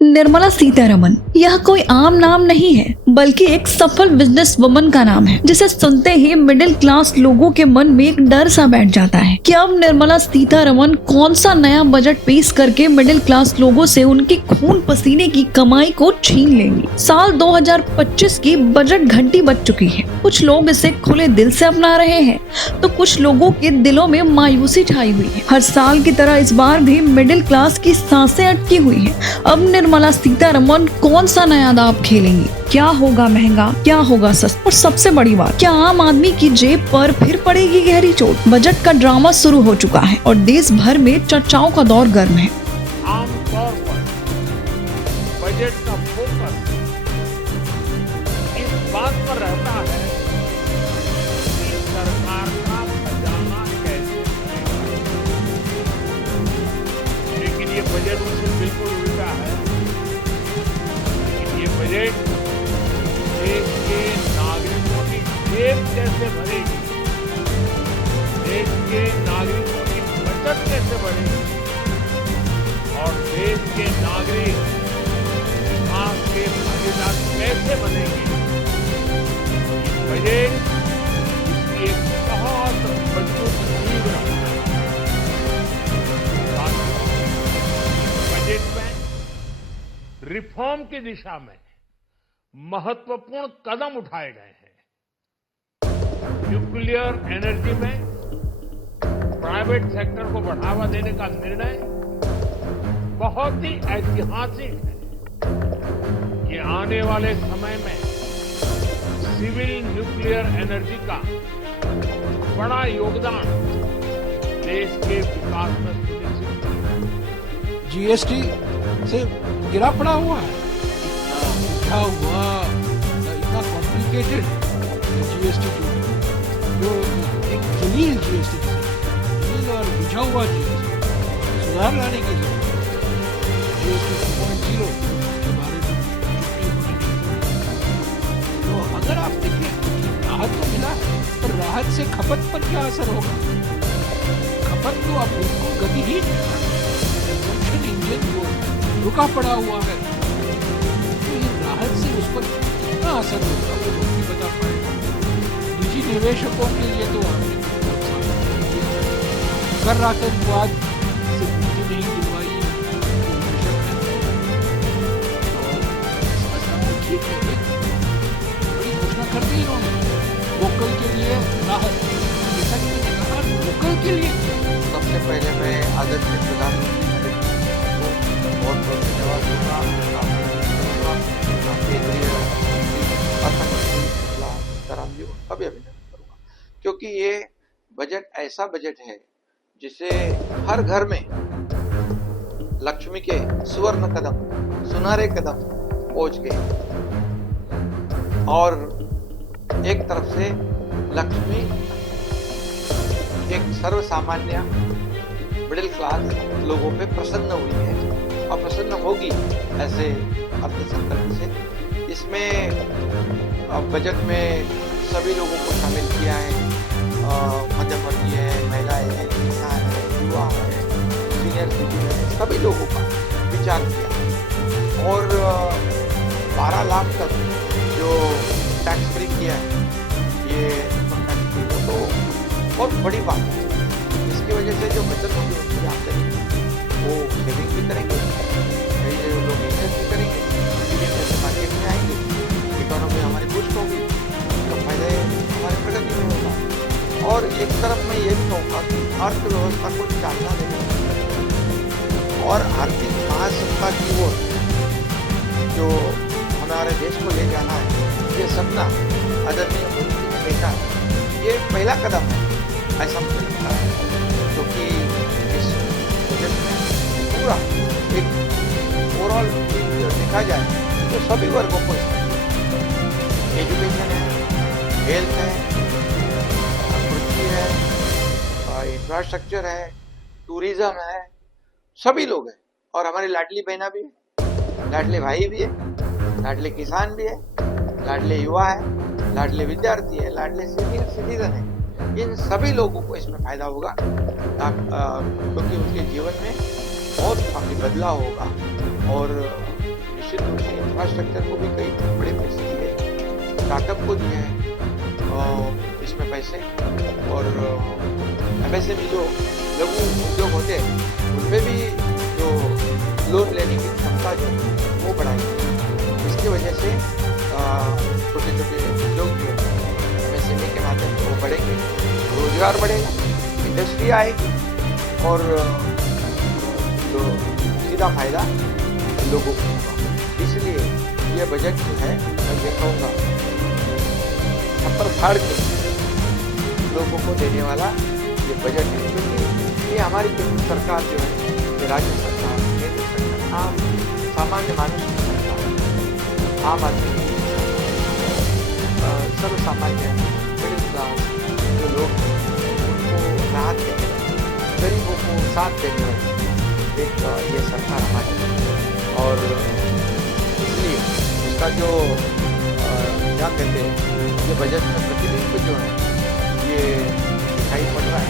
निर्मला सीतारमन यह कोई आम नाम नहीं है, बल्कि एक सफल बिजनेस वुमन का नाम है, जिसे सुनते ही मिडिल क्लास लोगों के मन में एक डर सा बैठ जाता है कि अब निर्मला सीतारमन कौन सा नया बजट पेश करके मिडिल क्लास लोगों से उनकी खून पसीने की कमाई को छीन लेंगी। साल 2025 की बजट घंटी बज चुकी है। कुछ लोग इसे खुले दिल से अपना रहे हैं, तो कुछ लोगों के दिलों में मायूसी छाई हुई है। हर साल की तरह इस बार भी मिडिल क्लास की सांसें अटकी हुई है। अब निर्मला सीतारमन कौन सा नया दांव खेलेंगी? क्या होगा महंगा, क्या होगा सस्ता, और सबसे बड़ी बात, क्या आम आदमी की जेब पर फिर पड़ेगी गहरी चोट? बजट का ड्रामा शुरू हो चुका है और देश भर में चर्चाओं का दौर गर्म है। आमतौर पर बजट का फोकस इस बात पर रहता है कि सरकार का खजाना कैसे भरेगा, लेकिन ये बजट उससे बिल्कुल उल्टा है। ये बजट देश के नागरिकों की जेब कैसे भरेगी, देश के नागरिकों की बचत कैसे बढ़ेगी और देश के नागरिक विकास के भागीदार कैसे बनेंगे। ये बजट इसकी एक बहुत मजबूत नींव रखता है। बजट में रिफॉर्म की दिशा में महत्वपूर्ण कदम उठाए गए हैं। न्यूक्लियर एनर्जी में प्राइवेट सेक्टर को बढ़ावा देने का निर्णय बहुत ही ऐतिहासिक है। ये आने वाले समय में सिविल न्यूक्लियर एनर्जी का बड़ा योगदान देश के विकास में सुनिश्चित करेगा। जीएसटी से गिरा पड़ा हुआ है, इतना हुआ, इतना कॉम्प्लिकेटेड जीएसटी जो एक जलील जीएसटी और बुझा हुआ जीएसटी सुधार लाने के लिए जीएसटी 2.0 के बारे में तो अगर आप देखिए राहत तो मिला, पर राहत से खपत पर क्या असर होगा? खपत तो अब बिल्कुल गतिहीन है, कंजम्पशन इंजन जो रुका पड़ा हुआ है, तो ये राहत से उस पर कितना असर होगा वो लोग नहीं बता पाएगा। निजी निवेशकों के लिए तो कर रहा था वो आज से पूंजी नहीं दिलवाई ठीक है, बड़ी घोषणा कर दी इन्होंने लोकल के लिए राहत। जैसा कि मैंने कहा, लोकल के लिए सबसे पहले मैं आदरणीय प्रधानमंत्री बहुत बहुत धन्यवाद दूंगा केंद्रीय अर्थमंत्री सीताराम जी का भी अभिनंदन करूंगा, क्योंकि ये बजट ऐसा बजट है जिसे हर घर में लक्ष्मी के सुवर्ण कदम, सुनहरे कदम पहुंच गए और एक तरफ से लक्ष्मी एक सर्वसामान्य मिडिल क्लास लोगों पे प्रसन्न हुई है और प्रसन्न होगी ऐसे अर्थ संकल्प से। इसमें बजट में सभी लोगों को शामिल किया है, मध्यम वर्गीय है, महिलाएं हैं, किसान है, युवा है, सीनियर सिटीजन है, सभी लोगों का विचार किया और 12 लाख तक जो टैक्स फ्री किया है ये तो बहुत बड़ी बात है। इसकी वजह से जो बचत होगी उनकी आमदनी वो सेविंग भी करेंगे, कई लोग इन्वेस्ट भी करेंगे, पैसे मार्केट में आएंगे, इकोनॉमी हमारी बूस्ट होगी, तो फायदे हमारी प्रगति में होगा। और एक तरफ मैं ये भी कहूँगा कि अर्थव्यवस्था को चालना देने और आर्थिक महासत्ता की ओर जो हमारे देश को ले जाना है, ये सपना आदरणीय मोदी जी ने देखा, ये पहला कदम है ऐसा मुझे लगता है, क्योंकि इस बजट में पूरा एक ओवरऑल देखा जाए तो सभी वर्गों को एजुकेशन है, हेल्थ है, कृषि है, इंफ्रास्ट्रक्चर है, टूरिज्म है, सभी लोग हैं और हमारी लाडली बहना भी है, लाडले भाई भी है, लाडले किसान भी है, लाडले युवा है, लाडले विद्यार्थी है, लाडले सीनियर सिटीजन है। इन सभी लोगों को इसमें फायदा होगा क्योंकि उनके जीवन में बहुत काफी बदलाव होगा और इंफ्रास्ट्रक्चर को भी कई बड़े पैसे दिए, स्टार्टअप को दिए हैं इसमें पैसे, और MSME जो लघु उद्योग होते हैं उनमें भी जो लोन लेने की क्षमता जो वो बढ़ाई। इसकी वजह से छोटे छोटे उद्योग जो MSME के माध्यम से वो बढ़ेंगे, रोजगार बढ़ेगा, इंडस्ट्री आएगी, और जो सीधा फायदा लोगों को होगा। इसलिए ये बजट जो है मैं ये कहूँगा छप्पर फाड़ के लोगों को देने वाला ये बजट है, क्योंकि ये हमारी सरकार जो है, ये राज्य सरकार, केंद्र सरकार, आम सामान्य मानुष की सरकार, आम आदमी की सरकार, सर्व सामान्य मिडिल क्लास जो लोग उनको राहत देने वाली, गरीबों को साथ देने वाली एक ये सरकार हमारी, और इसलिए इसका जो क्या कहते हैं ये बजट में प्रतिबिंब जो है ये दिखाई पड़ रहा है।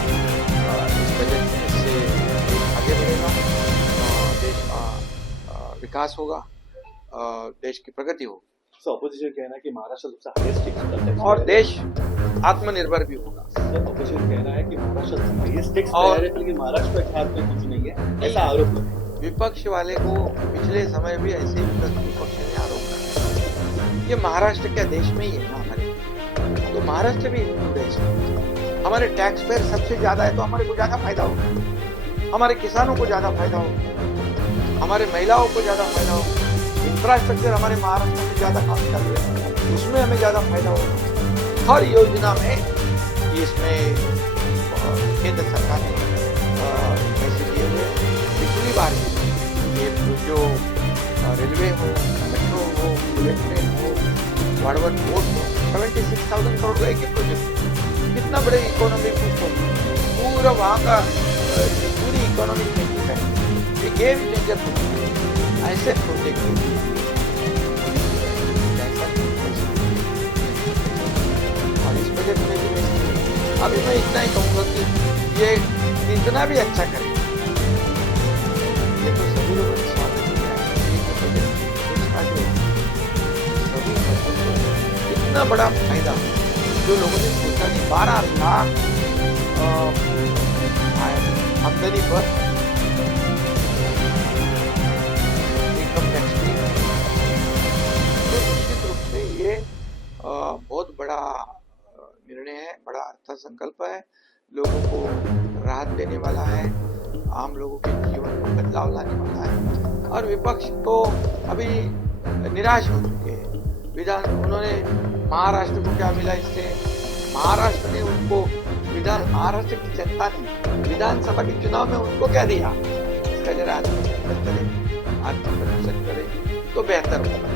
इस बजट में इससे देश आगे बढ़ेगा, देश का विकास होगा, देश की प्रगति होगी। ऑपोजिशन कहना है कि महाराष्ट्र सबसे हाईएस्ट टैक्स और देश आत्मनिर्भर भी होगा। ऑपोजिशन कहना है कि महाराष्ट्र सबसे हाईएस्ट टैक्स और है, लेकिन महाराष्ट्र के हाथ में कुछ नहीं है, ऐसा आरोप है। विपक्ष वाले को पिछले समय भी ऐसे विपक्ष ने आरोप लगाया। ये महाराष्ट्र क्या देश में ही है ना हमारे, तो महाराष्ट्र भी हिंदू देश है, हमारे टैक्स पेयर सबसे ज्यादा है, तो हमारे को ज्यादा फायदा होगा, हमारे किसानों को ज्यादा फायदा होगा, हमारे महिलाओं को ज्यादा फायदा होगा, इंफ्रास्ट्रक्चर हमारे महाराष्ट्र में ज्यादा काम कर रहे हैं, उसमें हमें ज्यादा फायदा होगा। हर योजना में इसमें केंद्र सरकार ने पैसे दिए हुए, पिछली बार ये जो रेलवे हो, मेट्रो हो, बुलेट ट्रेन हो, वाड़वर पोर्ट हो, 76,000 करोड़ का एक प्रोजेक्ट, कितना बड़े इकोनॉमिक बूस्ट हो, पूरा वहाँ का पूरी इकोनॉमिक चेंजेस है, ये गेम चेंजर हो, ऐसे प्रोजेक्ट और इस बजट में भी अभी मैं इतना ही कहूँगा कि ये इतना भी अच्छा करेगा, ये तो सभी लोगों ने स्वागत किया है, सभी को इतना बड़ा फायदा जो लोगों ने सोचा नहीं, 12 लाख आमदनी पर इनकम टैक्स फ्री, तो निश्चित रूप से ये बहुत बड़ा निर्णय है, बड़ा अर्थ संकल्प है, लोगों को राहत देने वाला है, आम लोगों के जीवन में बदलाव लाने वाला है। और विपक्ष तो अभी निराश हो चुके हैं। उन्होंने महाराष्ट्र को क्या मिला इससे, महाराष्ट्र ने उनको महाराष्ट्र की जनता ने विधानसभा के चुनाव में उनको क्या दिया, इसका जरा आत्मचिंतन करें, आत्मपरीक्षण करें तो बेहतर होगा।